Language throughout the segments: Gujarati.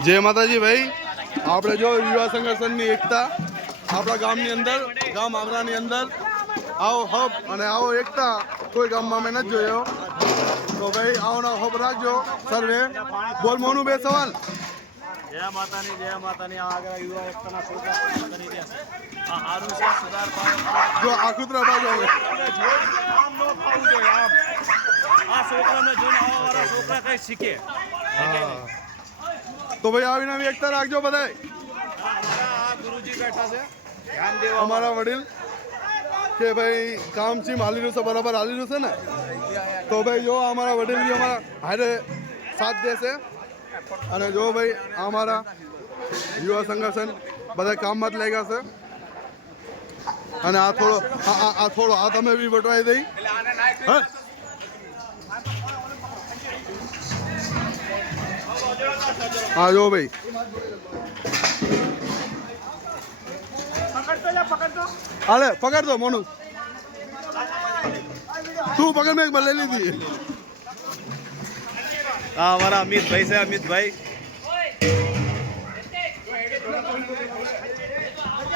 जय माताजी भाई આપણે જો યુવા સંગઠનની એકતા આપણા ગામની અંદર ગામ આગ્રાની અંદર આવો હબ અને આવો એકતા કોઈ ગામમાં મેં નથી જોયો તો ભાઈ આવો નવો હબ રાખજો સર્વે બોલ મોનું બે સવાલ જય માતાની આગ્રા યુવા એકતાના છોકરા કરી રહ્યા છે આ હારું છે સુધાર જો આખુતરા બાજુ હવે આમ નો ખાવું જોઈએ આમ આ છોકરાને જોઈને આવા છોકરા કઈ શીખે તો ભાઈ આવીને આવી એકતા રાખજો બધાય આ ગુરુજી બેઠા છે ધ્યાન દેવા અમારા વડીલ કે ભાઈ કામ ચીમ હાલી રહ્યું છે બરાબર હાલી રહ્યું છે ને તો ભાઈ જો અમારા વડીલ બી અમારા હારે સાથ દેશે અને જો ભાઈ અમારા યુવા સંગઠન બધા કામમાં જ લાગ્યા છે અને આ થોડો આ તમે બી બટવાઈ દઈ હા જો ભાઈ હાલે પકડ દો મોનું તું પકડ મેં લઈ લીધી હા અમારા અમિતભાઈ છે અમિતભાઈ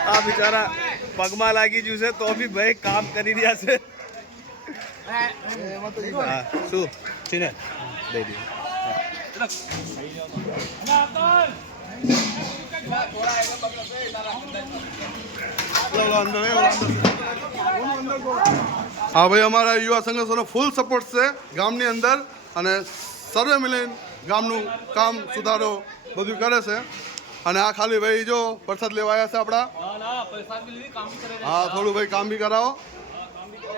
આ બિચારા પગમાં લાગી ગયું છે તો બી ભાઈ કામ કરી રહ્યા છે હા શું છે ને દઈ દીધું હા ભાઈ અમારા યુવા સંગઠનનો ફૂલ સપોર્ટ છે ગામની અંદર અને સર્વે મળીને ગામનું કામ સુધારો બધું કરે છે અને આ ખાલી ભાઈ જો પ્રસાદ લેવા આવ્યા છે આપણા હા થોડું ભાઈ કામ બી કરાવો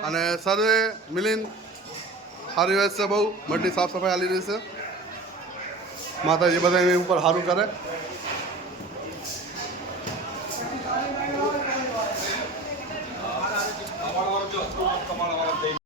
અને સર્વે મિલીને સારી વાત છે બહુ મોટી સાફ સફાઈ હાલી રહી છે માતાજી બધા એની ઉપર સારું કરે